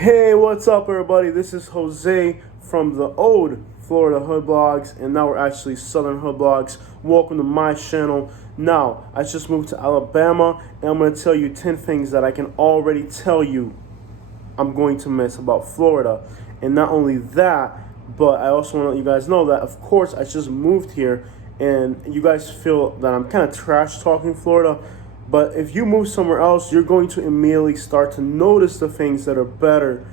Hey, what's up, everybody? This is Jose from the old Florida Hood Blogs, and now we're actually Southern Hood Blogs. Welcome to my channel. Now, I just moved to Alabama, and I'm going to tell you 10 things that I can already tell you I'm going to miss about Florida. And not only that, but I also want to let you guys know that, of course, I just moved here, and you guys feel that I'm kind of trash talking Florida. But if you move somewhere else, you're going to immediately start to notice the things that are better.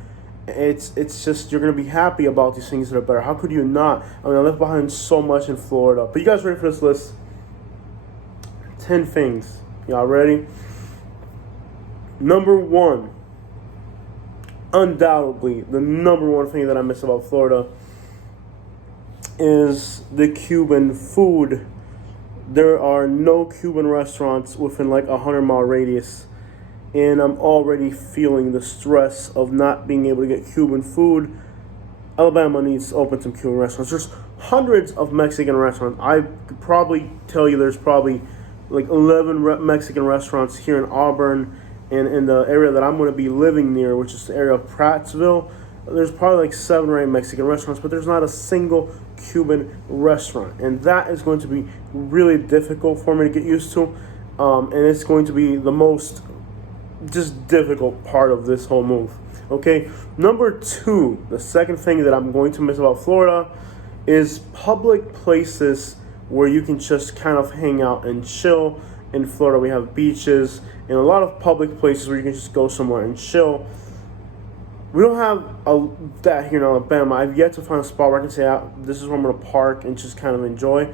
It's just, you're going to be happy about these things that are better. How could you not? I mean, I left behind so much in Florida. But you guys ready for this list? 10 things. Y'all ready? Number one, undoubtedly, the number one thing that I miss about Florida is the Cuban food. There are no Cuban restaurants within like a 100-mile radius, and I'm already feeling the stress of not being able to get Cuban food. Alabama needs to open some Cuban restaurants. There's hundreds of Mexican restaurants. I could probably tell you there's probably like 11 Mexican restaurants here in Auburn, and in the area that I'm going to be living near, which is the area of Prattsville. There's probably like 7 or 8 Mexican restaurants, but there's not a single Cuban restaurant. And that is going to be really difficult for me to get used to. And it's going to be the most just difficult part of this whole move. Okay, number 2, the second thing that I'm going to miss about Florida is public places where you can just kind of hang out and chill. In Florida, we have beaches and a lot of public places where you can just go somewhere and chill. We don't have that here in Alabama. I've yet to find a spot where I can say, this is where I'm going to park and just kind of enjoy.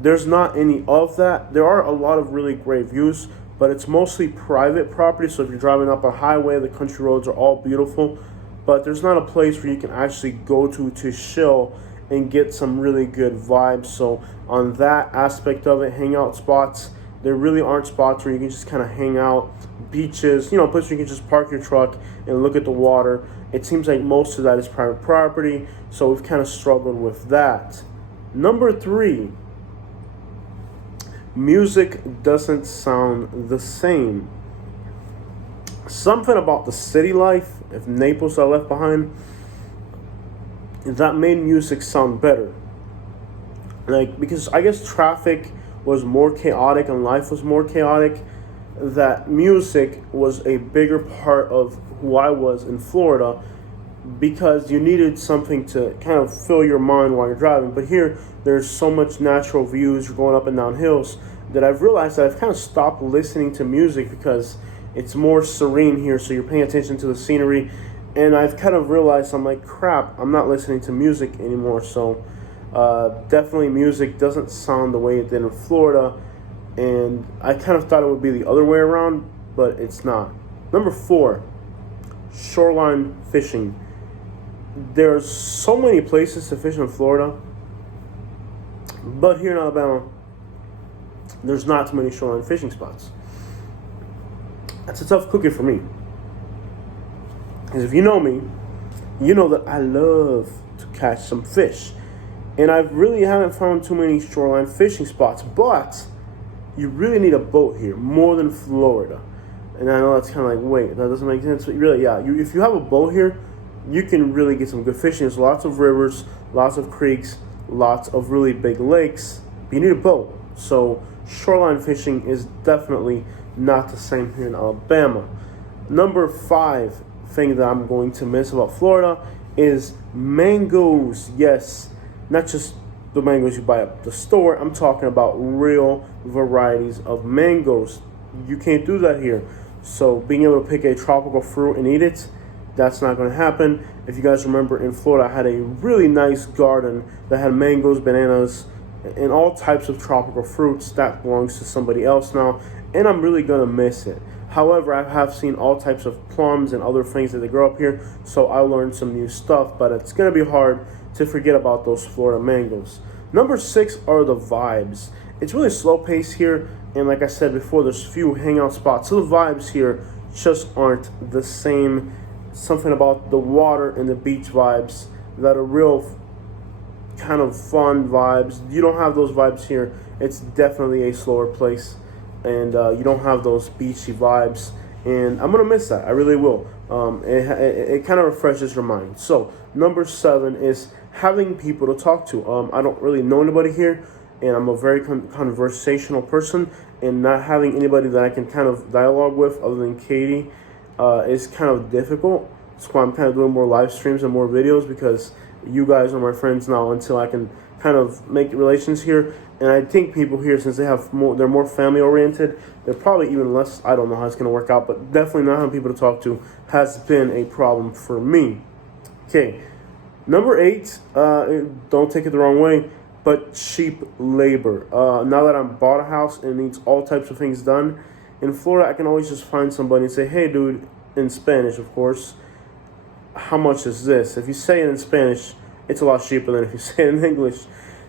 There's not any of that. There are a lot of really great views, but it's mostly private property. So if you're driving up a highway, the country roads are all beautiful. But there's not a place where you can actually go to chill and get some really good vibes. So on that aspect of it, hangout spots, there really aren't spots where you can just kind of hang out. Beaches, places where you can just park your truck and look at the water. It seems like most of that is private property, so we've kind of struggled with that. Number 3, music doesn't sound the same. Something about the city life, if Naples I left behind, that made music sound better. Like, because I guess traffic was more chaotic and life was more chaotic, that music was a bigger part of who I was in Florida, because you needed something to kind of fill your mind while you're driving. But here, there's so much natural views, you're going up and down hills, that I've realized that I've kind of stopped listening to music because it's more serene here, so you're paying attention to the scenery. And I've kind of realized, I'm like, crap, I'm not listening to music anymore. So definitely music doesn't sound the way it did in Florida. And I kind of thought it would be the other way around, but it's not. Number 4, shoreline fishing. There's so many places to fish in Florida, but here in Alabama, there's not too many shoreline fishing spots. That's a tough cookie for me. Because if you know me, you know that I love to catch some fish. And I really haven't found too many shoreline fishing spots, but you really need a boat here, more than Florida. And I know that's kind of like, wait, that doesn't make sense. But really, yeah, if you have a boat here, you can really get some good fishing. There's lots of rivers, lots of creeks, lots of really big lakes. But you need a boat. So shoreline fishing is definitely not the same here in Alabama. Number 5 thing that I'm going to miss about Florida is mangoes. Yes, not just the mangoes you buy at the store. I'm talking about real varieties of mangoes. You can't do that here. So being able to pick a tropical fruit and eat it, that's not going to happen. If you guys remember, in Florida, I had a really nice garden that had mangoes, bananas, and all types of tropical fruits. That belongs to somebody else now, and I'm really going to miss it. However, I have seen all types of plums and other things that they grow up here, so I learned some new stuff, but it's going to be hard to forget about those Florida mangoes. Number 6 are the vibes. It's really slow pace here, and like I said before, there's few hangout spots, so the vibes here just aren't the same. Something about the water and the beach vibes that are real kind of fun vibes. You don't have those vibes here. It's definitely a slower place, and you don't have those beachy vibes, and I'm going to miss that. I really will. It kind of refreshes your mind. So number 7 is having people to talk to. I don't really know anybody here, and I'm a very conversational person, and not having anybody that I can kind of dialogue with other than Katie is kind of difficult. That's why I'm kind of doing more live streams and more videos, because you guys are my friends now until I can kind of make relations here. And I think people here, since they're more family oriented, they're probably even less. I don't know how it's going to work out, but definitely not having people to talk to has been a problem for me. Okay, number 8, don't take it the wrong way, but cheap labor. Now that I'm bought a house and it needs all types of things done, in Florida I can always just find somebody and say, hey dude, in Spanish of course, how much is this? If you say it in Spanish, it's a lot cheaper than if you say it in English.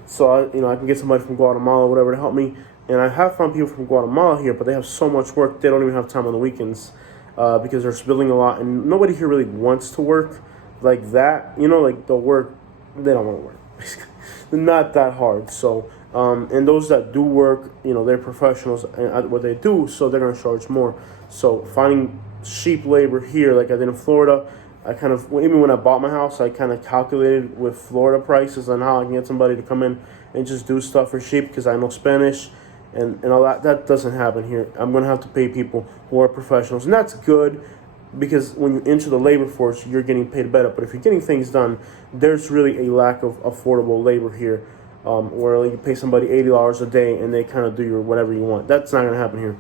So I can get somebody from Guatemala or whatever to help me. And I have found people from Guatemala here, but they have so much work they don't even have time on the weekends because they're building a lot, and nobody here really wants to work like that. Like they'll work, they don't want to work. They're not that hard. So and those that do work, they're professionals at what they do, so they're gonna charge more. So finding cheap labor here, like I did in Florida. Even when I bought my house, I kind of calculated with Florida prices on how I can get somebody to come in and just do stuff for cheap because I know Spanish and all that. That doesn't happen here. I'm going to have to pay people who are professionals. And that's good because when you enter the labor force, you're getting paid better. But if you're getting things done, there's really a lack of affordable labor here where you pay somebody $80 a day and they kind of do your whatever you want. That's not going to happen here.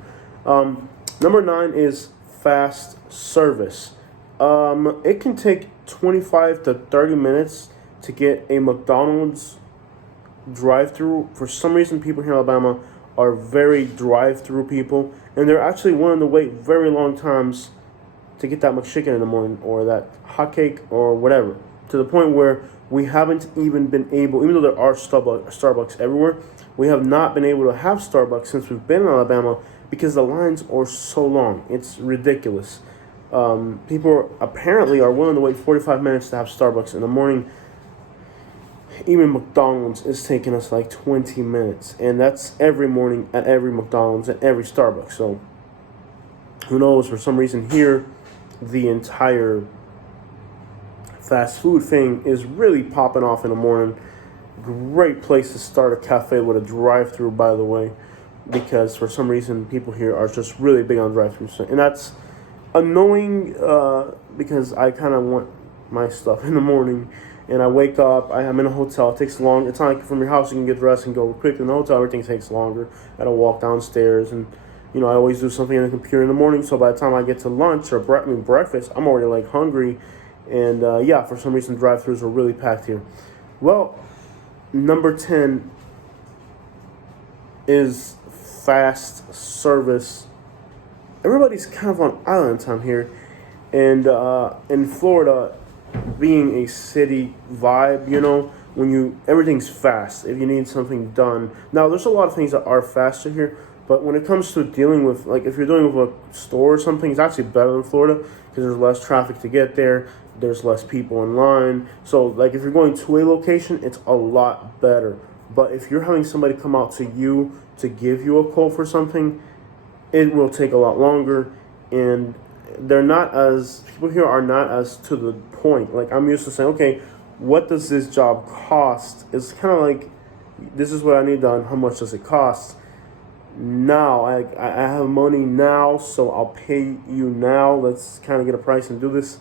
Number 9 is fast service. It can take 25 to 30 minutes to get a McDonald's drive-through. For some reason, people here in Alabama are very drive-through people, and they're actually willing to wait very long times to get that McChicken in the morning or that hot cake or whatever, to the point where we haven't even been able, even though there are Starbucks everywhere, we have not been able to have Starbucks since we've been in Alabama because the lines are so long. It's ridiculous. People apparently are willing to wait 45 minutes to have Starbucks in the morning. Even McDonald's is taking us like 20 minutes. And that's every morning at every McDonald's and every Starbucks. So, who knows, for some reason here, the entire fast food thing is really popping off in the morning. Great place to start a cafe with a drive-through, by the way. Because for some reason, people here are just really big on drive-throughs. And that's annoying because I kind of want my stuff in the morning, and I wake up, I'm in a hotel, it takes long. It's not like from your house you can get dressed and go quick. In the hotel, everything takes longer. I gotta walk downstairs, and I always do something on the computer in the morning, so by the time I get to lunch or breakfast, I'm already like hungry. And for some reason drive-thrus are really packed here. Well, number 10 is fast service. Everybody's kind of on island time here, and in Florida, being a city vibe, when everything's fast. If you need something done, now there's a lot of things that are faster here, but when it comes to dealing with, like if you're dealing with a store or something, it's actually better than Florida because there's less traffic to get there. There's less people in line. So like if you're going to a location, it's a lot better. But if you're having somebody come out to you to give you a quote for something, it will take a lot longer, and people here are not as to the point. Like I'm used to saying, okay, what does this job cost? It's kind of like, this is what I need done. How much does it cost? Now, I have money now, so I'll pay you now. Let's kind of get a price and do this.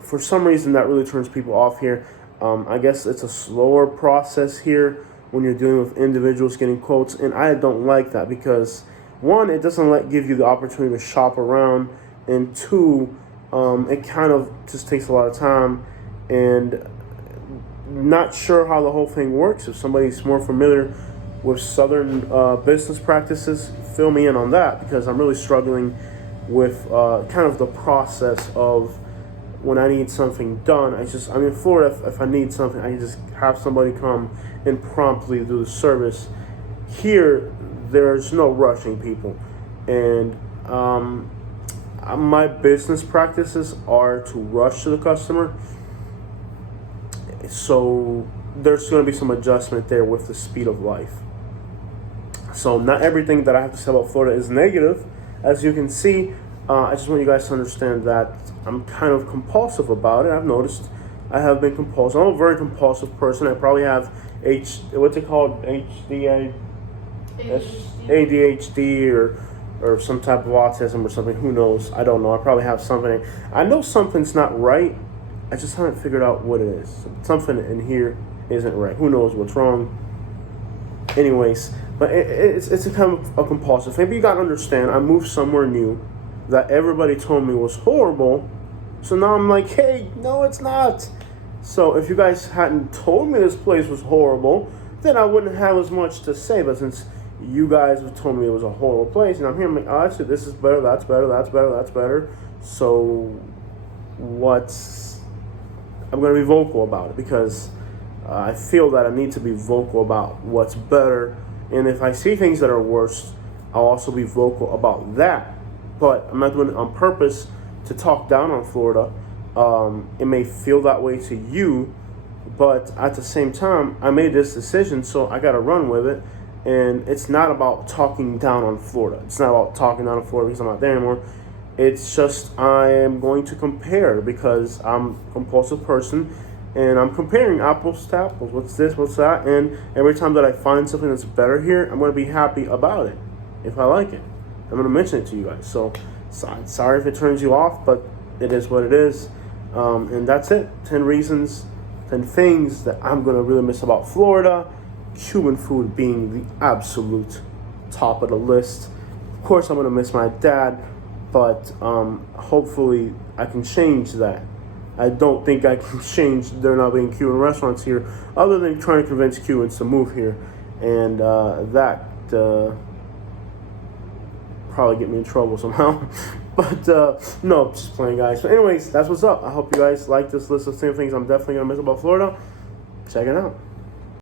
For some reason, that really turns people off here. I guess it's a slower process here when you're dealing with individuals getting quotes, and I don't like that because, one, it doesn't give you the opportunity to shop around, and two, it kind of just takes a lot of time, and not sure how the whole thing works. If somebody's more familiar with Southern business practices, fill me in on that, because I'm really struggling with kind of the process of when I need something done. I'm in Florida, if I need something, I can just have somebody come and promptly do the service. Here, there's no rushing people, and my business practices are to rush to the customer, so there's going to be some adjustment there with the speed of life. So not everything that I have to say about Florida is negative. As you can see, I just want you guys to understand that I'm kind of compulsive about it. I've noticed I have been compulsive. I'm a very compulsive person. I probably have what's it called? ADHD or some type of autism or something. Who knows? I don't know. I probably have something. I know something's not right. I just haven't figured out what it is. Something in here isn't right. Who knows what's wrong? Anyways, but it's a kind of a compulsive. Maybe you gotta understand. I moved somewhere new that everybody told me was horrible. So now I'm like, hey, no, it's not. So if you guys hadn't told me this place was horrible, then I wouldn't have as much to say. But since you guys have told me it was a horrible place, and I'm here, I'm like, oh, actually, this is better, that's better, that's better, that's better. So I'm going to be vocal about it because I feel that I need to be vocal about what's better. And if I see things that are worse, I'll also be vocal about that. But I'm not doing it on purpose to talk down on Florida. It may feel that way to you, but at the same time, I made this decision, so I got to run with it. And it's not about talking down on Florida. It's not about talking down on Florida because I'm not there anymore. It's just I am going to compare because I'm a compulsive person, and I'm comparing apples to apples. What's this? What's that? And every time that I find something that's better here, I'm going to be happy about it if I like it. I'm going to mention it to you guys. So sorry if it turns you off, but it is what it is. And that's it. 10 reasons, 10 things that I'm going to really miss about Florida. Cuban food being the absolute top of the list. Of course, I'm going to miss my dad, but hopefully I can change that. I don't think I can change there not being Cuban restaurants here, other than trying to convince Cubans to move here. And that probably get me in trouble somehow. But no, just playing, guys. So anyways, that's what's up. I hope you guys like this list of 10 things I'm definitely going to miss about Florida. Check it out.